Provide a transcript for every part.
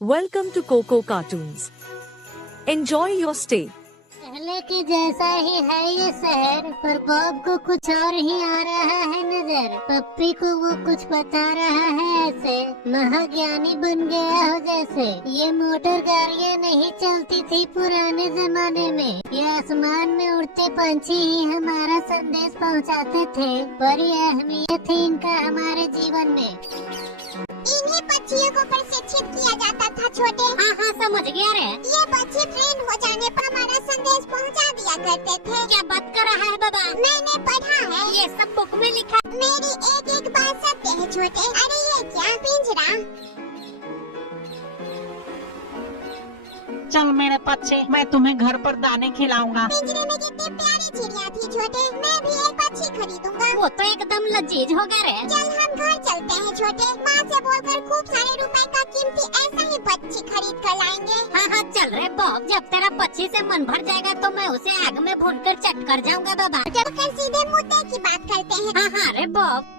Welcome to Coco Cartoons. Enjoy your stay. पहले के जैसा ही है ये शहर, पर बॉब को कुछ और ही आ रहा है नजर। पप्पी को वो कुछ बता रहा है ऐसे, महाज्ञानी बन गया हो जैसे। ये मोटर गाड़ियाँ नहीं चलती थी पुराने जमाने में, ये आसमान में उड़ते पंछी ही हमारा संदेश पहुँचाते थे। बड़ी अहमियत थी इनका हमारे जीवन में। इन्हीं पक्षियों को प्रशिक्षित किया जाता था छोटे। हाँ समझ गया रे। ये पक्षी ट्रेन हो जाने पर हमारा संदेश पहुंचा दिया करते थे। क्या बात कर रहा है बाबा? मैंने पढ़ा है, ये सब बुक में लिखा। मेरी एक एक बात सत्य है छोटे। अरे ये क्या पिंजरा? चल मेरे बच्चे, मैं तुम्हें घर पर दाने खिलाऊंगा। पिंजरे में कितनी प्यारी चिड़िया थी छोटे। मैं भी एक पक्षी खरीदूंगा। वो तो एकदम लजीज हो गया रे। चल हम घर चलते हैं छोटे। माँ से बोलकर खूब सारे रुपए का कीमती ऐसा ही पक्षी खरीद कर लाएंगे। हाँ चल रे बॉब, जब तेरा पक्षी से मन भर जाएगा तो मैं उसे आग में भूनकर चट कर जाऊंगा बाबा। चलकर सीधे मुद्दे की बात करते हैं। हाँ रे बॉब।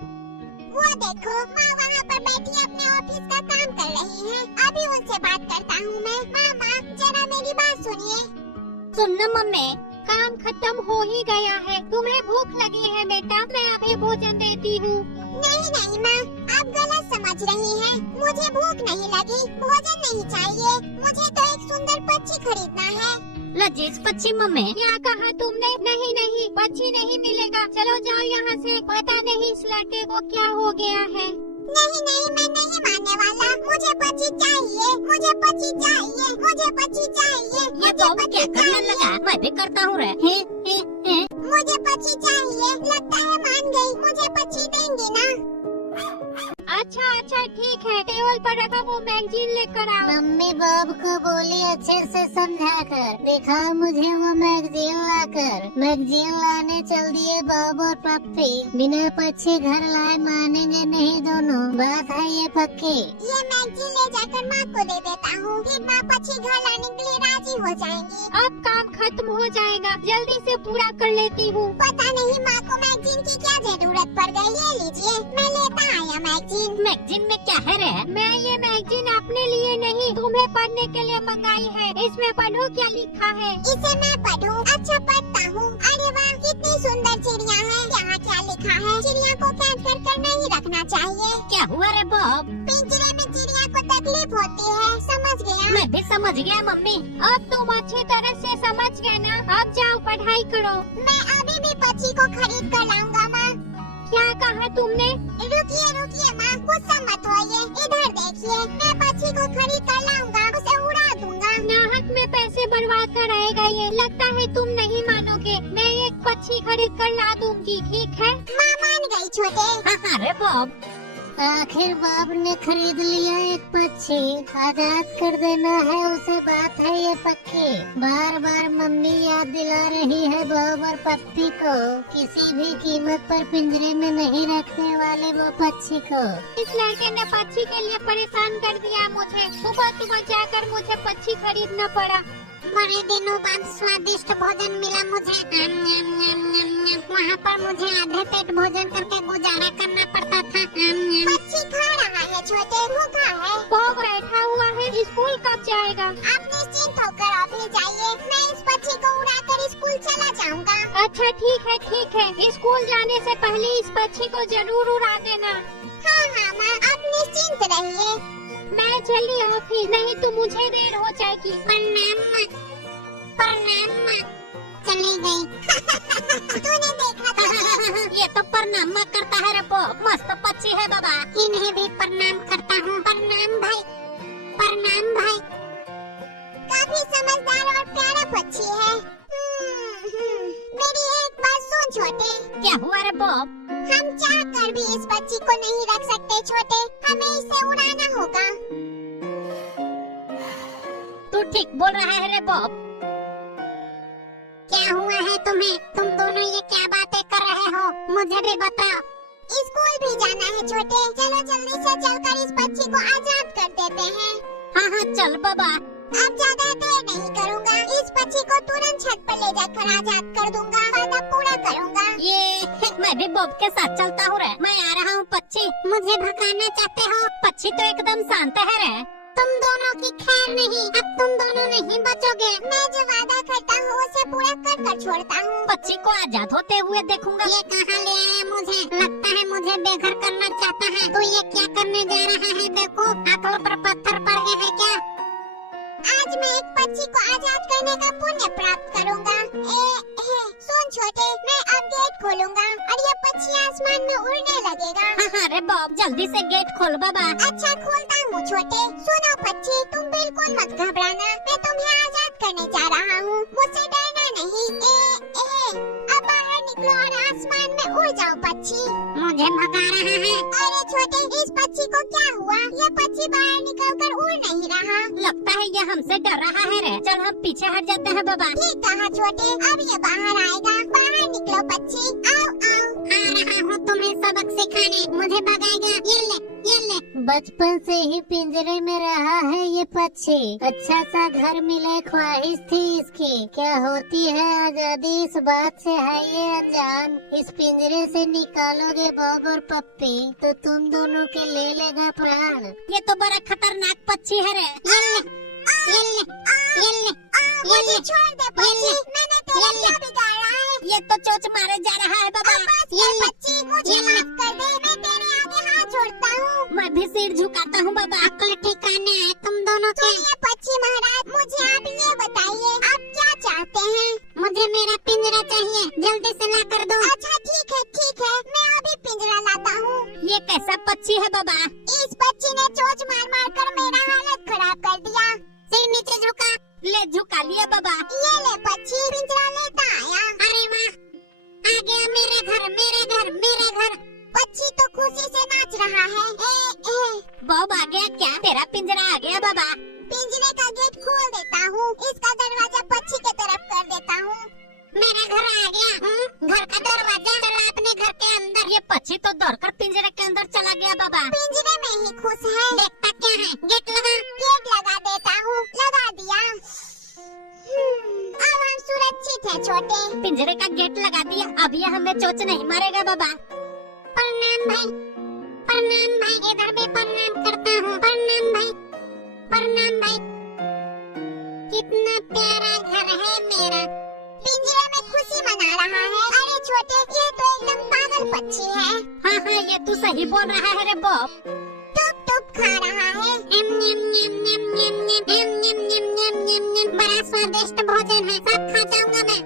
वो देखो, माँ वहाँ पर बैठी अपने ऑफिस का काम कर रही है। अभी उनसे बात करता हूँ मैं। माँ जरा मेरी बात सुनिए। सुन न मम्मी, काम खत्म हो ही गया है। तुम्हें भूख लगी है बेटा, मैं अभी भोजन देती हूँ। नहीं माँ, आप गलत समझ रही हैं। मुझे भूख नहीं लगी, भोजन नहीं चाहिए। मुझे तो एक सुंदर पक्षी खरीदना है। लजीज पक्षी मम्मी? क्या कहा तुमने? नहीं पक्षी नहीं मिलेगा। चलो जाओ यहाँ से। पता नहीं इस लड़के को क्या हो गया है। नहीं मैं नहीं मानने वाला। मुझे पक्षी चाहिए, मुझे पक्षी चाहिए, मुझे पक्षी चाहिए। ये बॉब क्या करने लगा? मैं भी करता हूँ रे। मुझे पक्षी चाहिए। लगता है मान गई। मुझे पक्षी देंगी ना? अच्छा ठीक है, टेबल पर रखा वो मैगजीन लेकर आओ। मम्मी बॉब को बोली अच्छे से समझा कर, दिखाओ मुझे वो मैगजीन लाकर। मैगजीन लाने चल दिए बॉब और पप्पी। बिना पक्षी घर लाए मानेंगे नहीं दोनों, बात है ये पक्की। ये मैगजीन ले जाकर माँ को दे देता हूँ, फिर माँ पक्षी घर लाने के लिए राजी हो जाएंगी। अब काम खत्म हो जाएगा, जल्दी से पूरा कर लेती हूँ। पता नहीं माँ को मैगजीन की क्या जरूरत पड़ गई। ये लीजिए, मैं लेता आया मैगजीन। मैगजीन में क्या है रे? मैं ये मैगजीन अपने लिए नहीं, तुम्हें पढ़ने के लिए मंगाई है। इसमें पढ़ो क्या लिखा है। इसे मैं पढ़ूं? अच्छा पढ़ता हूँ। अरे वाह, कितनी सुंदर चिड़िया है। यहाँ क्या लिखा है? चिड़िया को कैद कर नहीं रखना चाहिए। क्या हुआ रे बॉब? पिंजरे में चिड़िया को तकलीफ होती है। समझ गया? मैं भी समझ गया मम्मी। अब तुम अच्छी तरह से समझ गए ना? अब जाओ पढ़ाई करो। मैं अभी भी पक्षी को खरीद कर लाऊंगा माँ। क्या कहा तुमने? रुकिए माँ, गुस्सा मत होइए। इधर देखिए, मैं पक्षी को खरीद कर लाऊंगा, उसे उड़ा दूंगा। नाहक में पैसे बर्बाद कराएगा ये। लगता है तुम नहीं मानोगे। मैं एक पक्षी खरीद कर ला दूंगी, ठीक है? माँ मान गई छोटे। हाँ रे बॉब। आखिर बाप ने खरीद लिया एक पक्षी, आजाद कर देना है उसे, बात है ये पक्की। बार बार मम्मी याद दिला रही है बॉब और पप्पी को, किसी भी कीमत पर पिंजरे में नहीं रखने वाले वो पक्षी को। इस लड़के ने पक्षी के लिए परेशान कर दिया मुझे। सुबह जाकर मुझे पक्षी खरीदना पड़ा। बड़े दिनों बाद स्वादिष्ट भोजन मिला मुझे। वहाँ पर मुझे आधे पेट भोजन करके गुजारा करना पड़ता था। पक्षी खा रहा है छोटे, भूखा है। बॉब बैठा हुआ है, स्कूल कब जाएगा? आप निश्चिंत होकर ऑफिस जाइए, मैं इस पक्षी को उड़ाकर स्कूल चला जाऊंगा। अच्छा ठीक है। स्कूल जाने से पहले इस पक्षी को जरूर उड़ा देना। हाँ माँ, आप निश्चिंत रहिए। मैं चली ऑफिस, नहीं तो मुझे देर हो जाएगी। प्रणाम माँ। चली गई। तूने देखा था? ये तो प्रणाम करता है रे बॉब। मस्त पक्षी है बाबा। इन्हें भी प्रणाम करता हूँ। प्रणाम भाई। काफी समझदार और प्यारा पक्षी है। मेरी एक बात सुन छोटे। क्या हुआ रे बॉब? हम चाह कर भी इस पक्षी को नहीं रख सकते छोटे, हमें इसे उड़ाना होगा। तू ठीक बोल रहा है रे बॉब। क्या हुआ है तुम्हें? तुम दोनों ये क्या बातें कर रहे हो? मुझे भी बताओ। स्कूल भी जाना है छोटे, चलो जल्दी से चलकर इस पक्षी को आजाद कर देते हैं। हाँ चल बाबा। अब ज्यादा देर नहीं करूँगा, इस पक्षी को तुरंत छत पर ले जाकर आजाद कर दूंगा, वादा पूरा करूँगा। ये मैं भी बॉब के साथ चलता हूँ रे। मैं आ रहा हूँ पक्षी। मुझे भगाना चाहते हो? पक्षी तो एकदम शांत है रे। तुम दोनों की खैर नहीं, अब तुम दोनों नहीं बचोगे। मैं जो वादा करता हूँ उसे पूरा कर कर छोड़ता हूँ। पक्षी को आजाद होते हुए देखूंगा। ये कहाँ ले आया मुझे? लगता है मुझे बेघर करना चाहता है। तो ये क्या करने जा रहा है? देखो हाथों पर पत्थर पड़ गए हैं क्या? आज मैं एक पक्षी को आजाद करने का पुण्य प्राप्त करूँगा। सुन छोटे, मैं अब गेट खोलूँगा और ये पक्षी आसमान में उड़ने लगेगा। हाँ रे बॉब, जल्दी से गेट खोल बाबा। अच्छा खोलता हूँ छोटे। सुनो पक्षी, तुम बिल्कुल मत घबराना, मैं तुम्हें आजाद करने जा रहा हूँ, मुझसे डरना नहीं। अब बाहर निकलो और आसमान में उड़ जाओ पक्षी। मुझे भगा रहा है। अरे छोटे, इस पक्षी को क्या हुआ? ये पक्षी बाहर निकलकर उड़ नहीं रहा। लगता है ये हमसे डर रहा है रे। चल हम पीछे हट जाते हैं बाबा। ठीक कहा छोटे, अब ये बाहर आएगा। बाहर निकलो पक्षी। आओ आओ, आ रहा हूँ तुम्हें सबक सिखाने। मुझे भगाएगा। ये ले, ये ले। बचपन से ही पिंजरे में रहा है ये पक्षी। अच्छा सा घर मिले ख्वाहिश थी इसकी। क्या होती है आजादी, इस बात से है ये अनजान। इस पिंजरे से निकालोगे बॉब और पप्पी तो तुम दोनों के ले लेगा प्राण। ये तो बड़ा खतरनाक पक्षी है रे। ये ले, ये ले, ये ले, मुझे छोड़ दे पक्षी। मैंने तेरा क्या बिगाड़ा है? ये तो चोच मारे जा रहा है बाबा। ये पक्षी, मुझे माफ कर दे, मैं तेरे आगे हाथ जोड़ता हूँ। मैं भी सिर झुकाता हूँ बाबा। अक्ल ठिकाने है तुम दोनों के। ये पक्षी महाराज, मुझे आप ये बताइए, आप क्या चाहते हैं? मुझे मेरा पिंजरा चाहिए, जल्दी से ला कर दो। अच्छा ठीक है, मैं अभी पिंजरा लाता हूँ। ये कैसा पक्षी है बाबा? इस पक्षी ने चोच मार मार कर मेरा हालत खराब कर दिया। सिर नीचे झुका। ले झुका लिया बाबा। ये ले पक्षी, पिंजरा लेता आया। अरे वाह, आ गया मेरे घर, मेरे घर, मेरे घर। पक्षी तो खुशी से नाच रहा है। बॉब आ गया क्या? तेरा पिंजरा आ गया बाबा। पिंजरे का गेट खोल देता हूँ, इसका दरवाजा पक्षी के तरफ कर देता हूँ। मेरा घर आ गया। घर का दरवाजा। चला अपने घर के अंदर। ये पक्षी तो दौड़कर पिंजरे के अंदर चला गया बाबा। पिंजरे में ही खुश है। देखता क्या है? गेट लगा। गेट लगा देता हूँ। लगा दिया। अब हम सुरक्षित है छोटे। पिंजरे का गेट लगा दिया। अब ये हमें चोच नहीं मारेगा बाबा। प्रणाम भाई, प्रणाम भाई। इधर भी प्रणाम करता हूँ। प्रणाम भाई, प्रणाम भाई। कितना प्यारा घर है मेरा। पिंजरे में खुशी मना रहा है। अरे छोटे, ये तो एकदम पागल पक्षी है। हाँ, ये तू सही बोल रहा है रे बॉब। टुप टुप खा रहा है। एम निम निम निम निम निम एम निम निम निम निम निम। बड़ा स्वादिष्ट भोजन है, सब खा जाऊंगा मैं।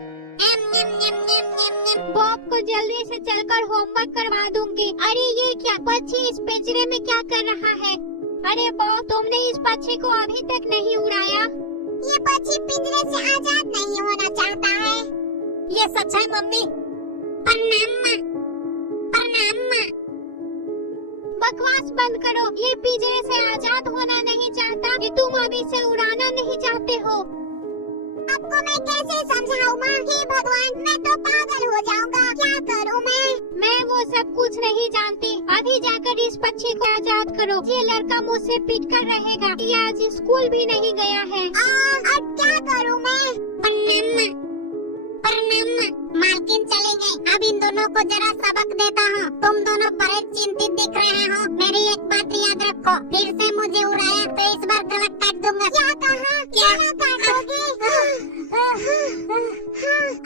एम निम निम निम निम निम। बॉब को जल्दी से चलकर होमवर्क करवा दूंगी। अरे ये क्या पक्षी इस पिंजरे में क्या कर रहा है? अरे बॉब, तुमने इस पक्षी को अभी तक नहीं उड़ाया। ये पक्षी पिंजरे से आजाद नहीं होना चाहता है। ये सच है मम्मी। प्रणाम माँ, प्रणाम माँ। बकवास बंद करो। ये पिंजरे से आजाद होना नहीं चाहता कि तुम अभी इसे उड़ाना नहीं चाहते हो। आपको मैं कैसे समझाऊं माँ? हे भगवान, मैं तो पागल हो जाऊंगा। क्या करूं मैं वो सब कुछ नहीं जानती। अभी जाकर इस पक्षी को आजाद करो। ये लड़का मुझसे पीट कर रहेगा। ये आज स्कूल भी नहीं गया है। अब क्या करूं मैं? प्रणाम माँ, प्रणाम माँ। मालकिन चली गई। अब इन दोनों को जरा सबक देता हूँ। तुम दोनों बड़े चिंतित दिख रहे हो। मेरी एक बात याद रखो, फिर से मुझे उड़ाया तो इस बार गलत काट दूंगा। क्या कहा? क्या काटोगे?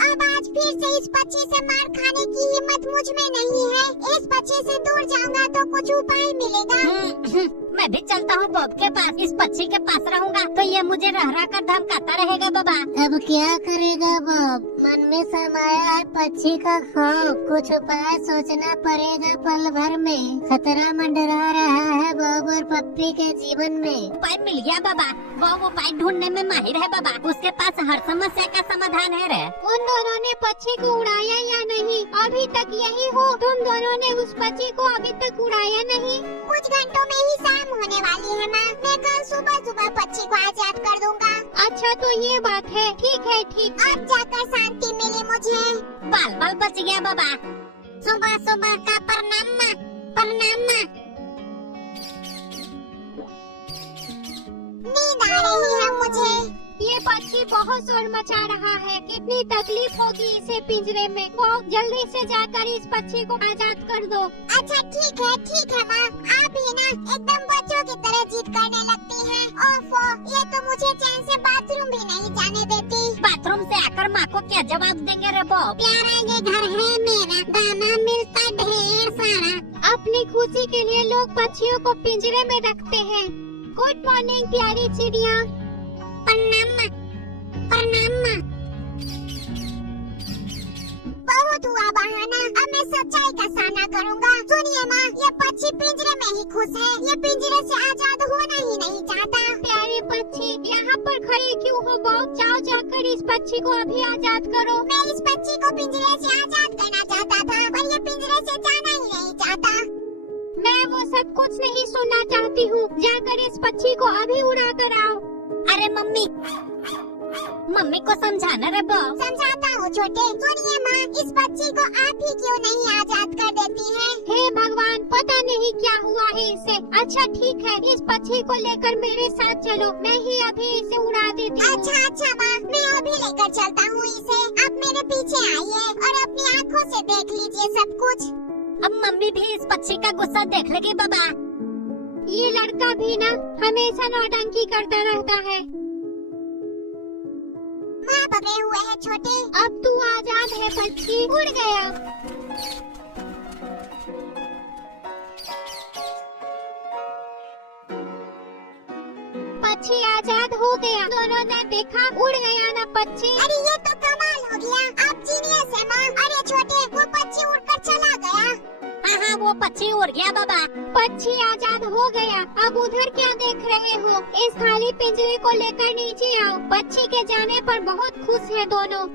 अब आज फिर से इस पक्षी से मार खाने की हिम्मत मुझ में नहीं है। इस पक्षी से दूर जाऊंगा तो कुछ उपाय मिलेगा। मैं भी चलता हूँ बॉब के पास। इस पक्षी के पास रहूंगा तो ये मुझे रह कर धमकाता रहेगा बाबा। अब क्या करेगा बॉब? मन में समाया है पक्षी का खौफ। कुछ उपाय सोचना पड़ेगा पल भर में। खतरा मंडरा रहा है बॉब और पप्पी के जीवन में। उपाय मिल गया बाबा। बॉब उपाय ढूंढने में माहिर है बाबा। उसके पास हर समस्या का समाधान है रे। उन दोनों ने पक्षी को उड़ाया या नहीं? अभी तक यही हो। तुम दोनों ने उस पक्षी को अभी तक उड़ाया नहीं। कुछ घंटों में ही शाम होने वाली है माँ। मैं कल सुबह सुबह पक्षी को आजाद कर दूंगा। अच्छा तो ये बात है। ठीक है, ठीक। अब जाकर शांति मिली मुझे। बाल बाल बच गया बाबा। सुबह सुबह का प्रणाम माँ, प्रणाम माँ। नींद आ रही है मुझे। ये पक्षी बहुत शोर मचा रहा है। कितनी तकलीफ होगी इसे पिंजरे में। वो जल्दी से जाकर इस पक्षी को आजाद कर दो। अच्छा ठीक है माँ। आप ही ना एकदम बच्चों की तरह जिद करने लगती हैं। ओफो, ये तो मुझे चैन से बाथरूम भी नहीं जाने देती। बाथरूम से आकर माँ को क्या जवाब देंगे रे बॉब? प्यारा ये घर है मेरा, दाना मिलता ढेर सारा। अपनी खुशी के लिए लोग पक्षियों को पिंजरे में रखते हैं। गुड मॉर्निंग प्यारी चिड़िया। प्रणाम माँ, प्रणाम माँ। बहुत हुआ बहाना, अब मैं सच्चाई का सामना करूँगा। सुनिए माँ, ये पक्षी पिंजरे में ही खुश है, ये पिंजरे से आजाद होना ही नहीं चाहता। प्यारे पक्षी, यहाँ पर खड़े क्यों हो बॉब? जाओ जाकर इस पक्षी को अभी आजाद करो। मैं इस पक्षी को पिंजरे से आजाद करना चाहता था, पर ये पिंजरे से जाना ही नहीं चाहता। मैं वो सब कुछ नहीं सुनना चाहती हूँ। जाकर इस पक्षी को अभी उड़ा कर आओ। अरे मम्मी, मम्मी को समझाना रे बॉब। समझाता हूँ छोटे। सुनिए माँ, इस पक्षी को आप ही क्यों नहीं आजाद कर देती हैं? हे भगवान, पता नहीं क्या हुआ है इसे। अच्छा ठीक है, इस पक्षी को लेकर मेरे साथ चलो, मैं ही अभी इसे उड़ा देती हूँ। अच्छा माँ, मैं अभी लेकर चलता हूँ इसे। आप मेरे पीछे आइए और अपनी आँखों से देख लीजिए सब कुछ। अब मम्मी भी इस पक्षी का गुस्सा देख लेगी बाबा। ये लड़का भी ना हमेशा नौटंकी करता रहता है। माँ पकड़े हुए है छोटे। अब तू आजाद है पक्षी, उड़ गया। पक्षी आजाद हो गया। दोनों ने देखा, उड़ गया ना पक्षी। अरे ये तो कमाल हो गया, आप जीनियस है माँ। अरे छोटे, वो पक्षी उड़कर चला गया। हाँ, वो पक्षी उड़ गया बाबा। पक्षी आजाद हो गया। अब उधर क्या देख रहे हो? इस खाली पिंजरे को लेकर नीचे आओ। पक्षी के जाने पर बहुत खुश है दोनों।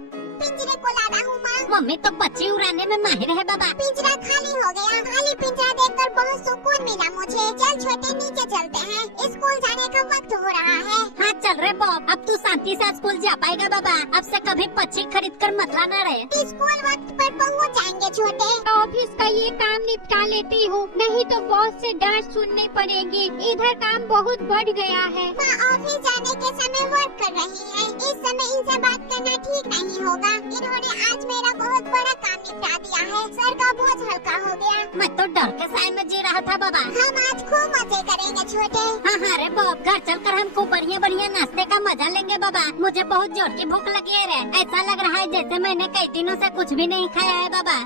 पिंजरे को ला रहा हूँ माँ। मम्मी तो पक्षी उड़ाने में माहिर है बाबा। पिंजरा खाली हो गया। खाली पिंजरा देखकर बहुत सुकून मिला मुझे। चल छोटे, नीचे चलते हैं, स्कूल जाने का वक्त हो रहा है। हाँ चल रे बॉब, अब तू शांति से स्कूल जा पाएगा बाबा। अब से कभी पक्षी खरीद कर मत लाना रहे। स्कूल वक्त पर पहुँच जाएंगे छोटे। ऑफिस का ये काम निपटा लेती हूँ, नहीं तो बॉस से डांट सुननी पड़ेगी। इधर काम बहुत बढ़ गया है। माँ ऑफिस जाने के समय वर्क कर रही है। इस समय इनसे बात करना ठीक नहीं होगा। इन्होंने आज मेरा बहुत बड़ा काम निपटा दिया है। सर का बोझ हल्का हो गया। मैं तो डर के साए में जी रहा था बाबा। हम आज खूब मजे करेंगे छोटे। हाँ रे बॉब, घर चलकर हम खूब बढ़िया बढ़िया नाश्ते का मजा लेंगे बाबा। मुझे बहुत जोर की भूख लगी है रे। ऐसा लग रहा है जैसे मैंने कई दिनों से कुछ भी नहीं खाया है बाबा।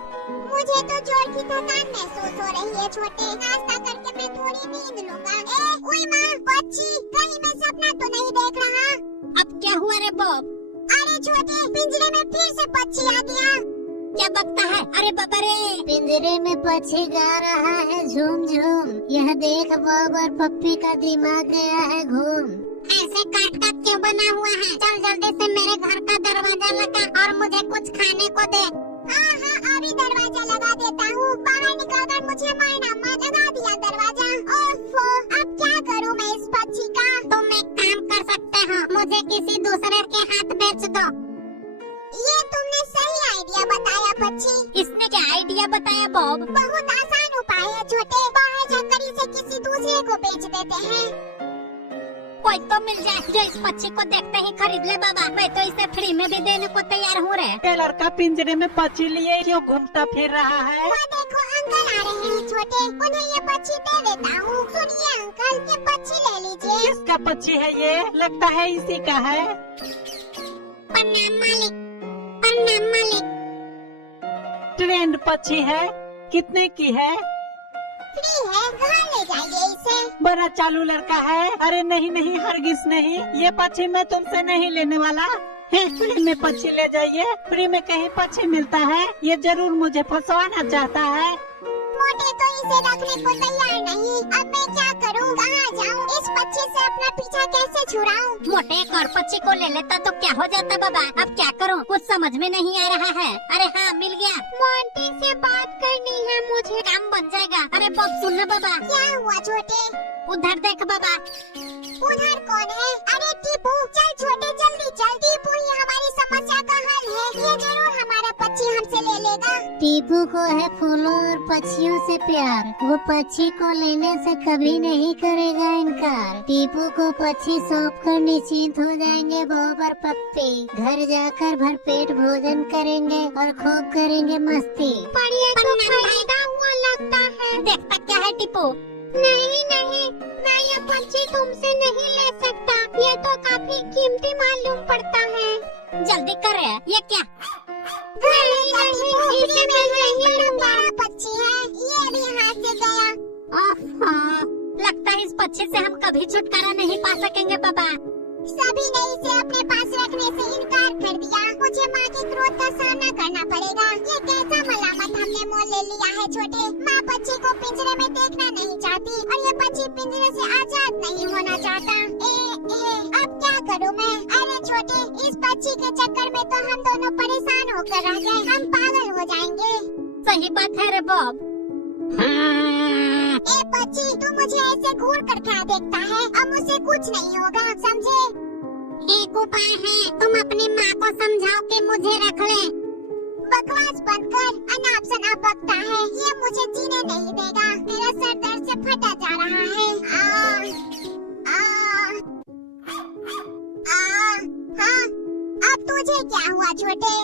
मुझे तो जोर की थकान महसूस हो रही है छोटे। नाश्ता करके मैं थोड़ी नींद लूंगा। ओए माँ, पक्षी कहीं मैं सपना तो नहीं देख रहा? अब क्या हुआ रे बॉब? अरे छोटे, पिंजरे में फिर से पक्षी आ गया। क्या बकता है? अरे बाबा रे, पिंजरे में पक्षी गा रहा है झूम झूम। यह देख बॉब और पप्पी का दिमाग गया है घूम। ऐसे काट काट क्यों बना हुआ है? चल जल्दी से मेरे घर का दरवाजा लगा और मुझे कुछ खाने को दे। हाँ, अभी दरवाजा लगा देता हूँ। बाहर निकलकर मुझे मारना मत। लगा दिया दरवाजा। ओफो, अब क्या करूँ मैं इस पक्षी का? तुम एक काम कर सकते हो, मुझे किसी दूसरे के हाथ बेच दो। ये तुमने सही आइडिया बताया पक्षी। इसने क्या आइडिया बताया बॉब? बहुत आसान उपाय है छोटे। बाहर जाकर इसे किसी दूसरे को बेच देते हैं। कोई तो मिल जाए जो इस पक्षी को देखते ही खरीद ले बाबा। मैं तो इसे फ्री में भी देने को तैयार हूँ रे। ये लड़का पिंजरे में पक्षी लिए क्यों घूमता फिर रहा है? वो देखो अंकल आ रहे हैं छोटे, उन्हें ये पक्षी दे देता हूँ। सुनिए अंकल, ये पक्षी ले लीजिए। किसका पक्षी है ये? लगता है इसी का है। प्रणाम मालिक, प्रणाम मालिक। ट्रेंड पक्षी है। कितने की है? फ्री है, घर ले जाइए इसे। बड़ा चालू लड़का है। अरे नहीं नहीं, हरगिज नहीं, ये पक्षी मैं तुमसे नहीं लेने वाला। फ्री में पक्षी ले जाइए। फ्री में कहीं पक्षी मिलता है? ये जरूर मुझे फंसवाना चाहता है। मोटे तो इसे रखने को तैयार नहीं। अब मैं क्या करूँ, कहाँ जाऊँ? इस पक्षी से अपना पीछा कैसे छुड़ाऊँ? मोटे एक और पक्षी को ले लेता तो क्या हो जाता बाबा। अब क्या करूँ, कुछ समझ में नहीं आ रहा है। अरे हाँ, मिल गया। मोंटी से बात करनी है मुझे। काम बन जाएगा। अरे बॉब सुनना बाबा। क्या हुआ छोटे? उधर देख बाबा। उधर कौन है? अरे टीपू, चल छोटे जल्दी चल। टीपू ही हमारी समस्या का हल है। ये जरूर हमारा पक्षी हमसे ले लेगा। टीपू को है फूलों और पक्षियों से प्यार। वो पक्षी को लेने से कभी नहीं करेगा इनकार। टीपू को पक्षी सौंप कर निश्चिंत हो जाएंगे बॉब और पप्पी। घर जाकर भरपेट भोजन करेंगे और खूब करेंगे मस्ती। पर ये तो फायदा हुआ लगता है। देखता क्या है टीपू? नहीं नहीं, मैं ये पक्षी तुमसे नहीं ले सकता, ये तो काफी कीमती मालूम पड़ता है। जल्दी कर, ये क्या? नहीं, इसे मैं नहीं लूंगा। पक्षी है, ये भी हाथ से गया। लगता है इस पक्षी से हम कभी छुटकारा नहीं पा सकेंगे बाबा। सभी ने इसे अपने पास रखने से इनकार कर दिया। मुझे माँ के क्रोध का सामना करना पड़ेगा। ये कैसा मलामत हमने मोल ले लिया है छोटे। माँ पक्षी को पिंजरे में देखना नहीं चाहती और ये पक्षी पिंजरे से आजाद नहीं होना चाहता। अब क्या करूँ मैं? अरे छोटे, इस पक्षी के चक्कर में तो हम दोनों परेशान होकर रह गए। हम पागल हो जाएंगे। सही बात है रे बॉब। ए पक्षी, तू मुझे ऐसे घूर कर क्या देखता है? अब मुझसे कुछ नहीं होगा, समझे? एक उपाय है, तुम अपनी माँ को समझाओ कि मुझे रख ले। बकवास बंद कर, अनाप शनाप बकता है। ये मुझे जीने नहीं देगा। मेरा सर दर्द से फटा जा रहा है। हाँ, अब तुझे क्या हुआ छोटे?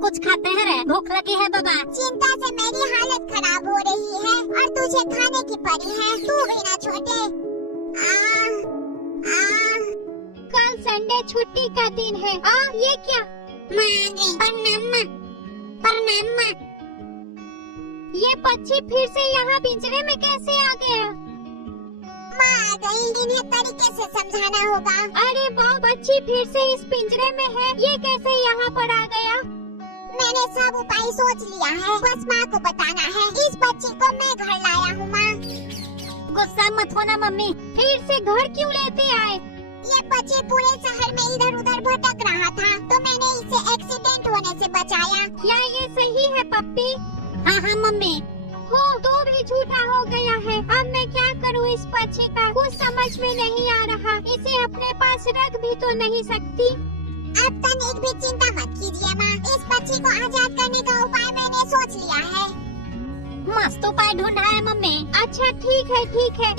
कुछ खाते हैं रे, भूख लगी है बाबा। चिंता से मेरी हालत खराब हो रही है और तुझे खाने की पड़ी है। तू भी ना छोटे। कल संडे छुट्टी का दिन है। ये क्या? माँ आ गई। प्रणाम माँ। ये पक्षी फिर से यहाँ पिंजरे में कैसे आ गया? माँ आ गई, इन्हें तरीके से समझाना होगा। अरे वाह, पक्षी फिर से इस पिंजरे में है। ये कैसे यहाँ पर आ गया? मैंने सब उपाय सोच लिया है, बस माँ को बताना है। इस बच्ची को मैं घर लाया हूँ माँ। गुस्सा मत होना मम्मी। फिर से घर क्यों लेते आए? ये बच्ची पूरे शहर में इधर उधर भटक रहा था, तो मैंने इसे एक्सीडेंट होने से बचाया। क्या ये सही है पप्पी? हाँ मम्मी। हो तो भी झूठा हो गया है। अब मैं क्या करूँ? इस पक्षी का कुछ समझ में नहीं आ रहा। इसे अपने पास रख भी तो नहीं सकती। अब तनिक भी चिंता मत कीजिए माँ। इस पक्षी को आजाद करने का उपाय मैंने सोच लिया है। मस्त उपाय ढूंढा है मम्मी। अच्छा ठीक है।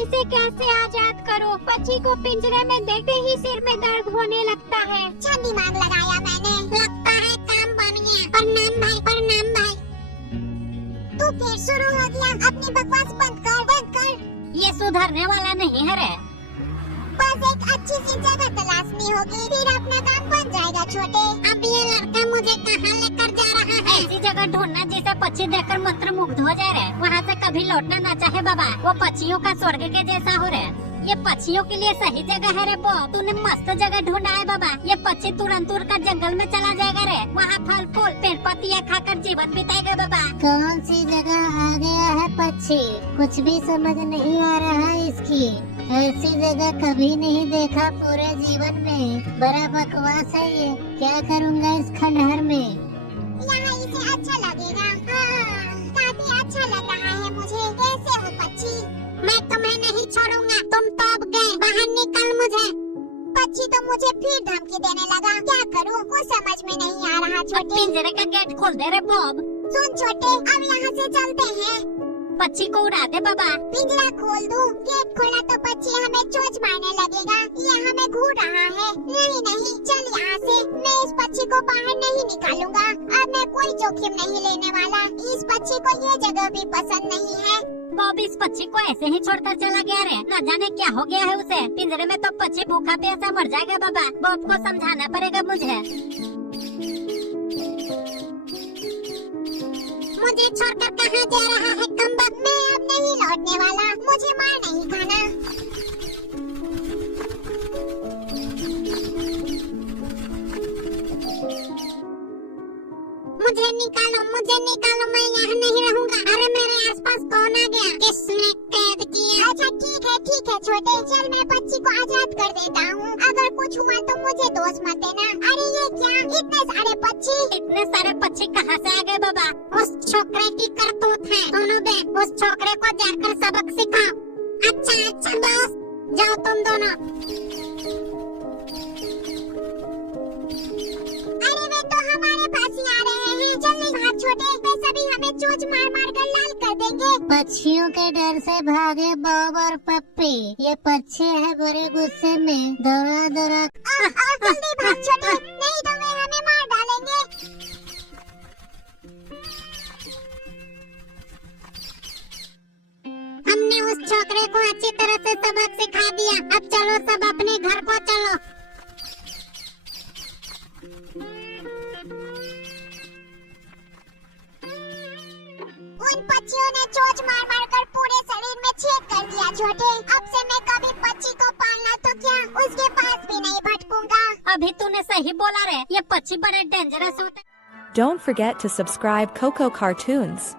इसे कैसे आजाद करो? पक्षी को पिंजरे में देखते ही सिर में दर्द होने लगता है। अच्छा दिमाग लगाया मैंने। लगता है काम बन गया। प्रणाम भाई। तू फिर शुरू हो गया। अपनी बकवास बंद कर। ये सुधरने वाला नहीं है रे। बस एक अच्छी सी जगह तलाशनी होगी, फिर अपना काम बन जाएगा छोटे। अब ये लड़का मुझे कहाँ लेकर जा रहा है? ऐसी जगह ढूंढना जिसे पक्षी देखकर मंत्रमुग्ध हो जाए रे। वहाँ से कभी लौटना ना चाहे बाबा। वो पक्षियों का स्वर्ग के जैसा हो रे। ये पक्षियों के लिए सही जगह है रे बॉब। तूने मस्त जगह ढूंढा है बाबा। ये पक्षी तुरंत उड़कर जंगल में चला जाएगा रे। वहाँ फल फूल पेड़ पत्तियाँ खाकर जीवन बिताएगा बाबा। कौन सी जगह आ गया है पक्षी? कुछ भी समझ नहीं आ रहा इसकी। ऐसी जगह कभी नहीं देखा पूरे जीवन में। बड़ा बकवास है ये। क्या करूँगा इस खंडहर में? यहाँ इसे अच्छा लगेगा। काफी अच्छा लग रहा है मुझे। कैसे हो पक्षी? मैं तुम्हें नहीं छोड़ूंगा। तुम तो अब गए, बाहर निकल मुझे। पक्षी तो मुझे फिर धमकी देने लगा। क्या करूँ? कुछ समझ में नहीं आ रहा छोटे। पिंजरे का गेट खोल दे रे बॉब। सुन छोटे, अब यहाँ से चलते हैं। पक्षी को उड़ा दे बाबा। पिंजरा खोल दूं? गेट खोला तो पक्षी हमें चोंच मारने लगेगा। ये हमें घूर रहा है। नहीं, चल यहाँ से। मैं इस पक्षी को बाहर नहीं निकालूंगा। अब मैं कोई जोखिम नहीं लेने वाला। इस पक्षी को ये जगह भी पसंद नहीं है। बॉब इस पक्षी को ऐसे ही छोड़कर चला गया रे। न जाने क्या हो गया है उसे। पिंजरे में तो पक्षी भूखा प्यासा मर जाएगा बाबा। बॉब को समझाना पड़ेगा मुझे। मुझे छोड़कर कहाँ जा रहा है कमबख्त? मैं अब नहीं लौटने वाला। मुझे मार नहीं खाना। मुझे निकालो, मैं यहाँ नहीं रहूँगा। अरे मेरे आसपास कौन आ गया? किसने कैद किया? अच्छा ठीक है छोटे, चल मैं पक्षी को आजाद कर देता हूँ। अगर कुछ हुआ तो मुझे दोष मत देना। अरे ये क्या? इतने सारे पक्षी कहाँ से आ गए बाबा? उस छोकरे की करतूत है। दोनों बे, उस छोकरे को जाकर सबक सिखाओ। अच्छा दोस्त, जाओ तुम दोनों। अरे वे तो हमारे पास ही आ रहे हैं। जल्दी भाग छोटे, वे सभी हमें चोंच मार कर लाल कर देंगे। पक्षियों के डर से भागे बॉब और पप्पी। ये पक्षी है बड़े गुस्से में। दौड़ा जल्दी भाग छोटे, नहीं तो वे हमें मार डालेंगे। हमने उस छोकरे को अच्छी तरह से चोंच मार मार कर पूरे शरीर में छेद कर दिया छोटे। अब से मैं कभी पक्षी को पालना तो क्या उसके पास भी नहीं भटकूंगा। अभी तूने सही बोला रे, ये पक्षी बड़े डेंजरस होते। Don't forget to subscribe Coco Cartoons.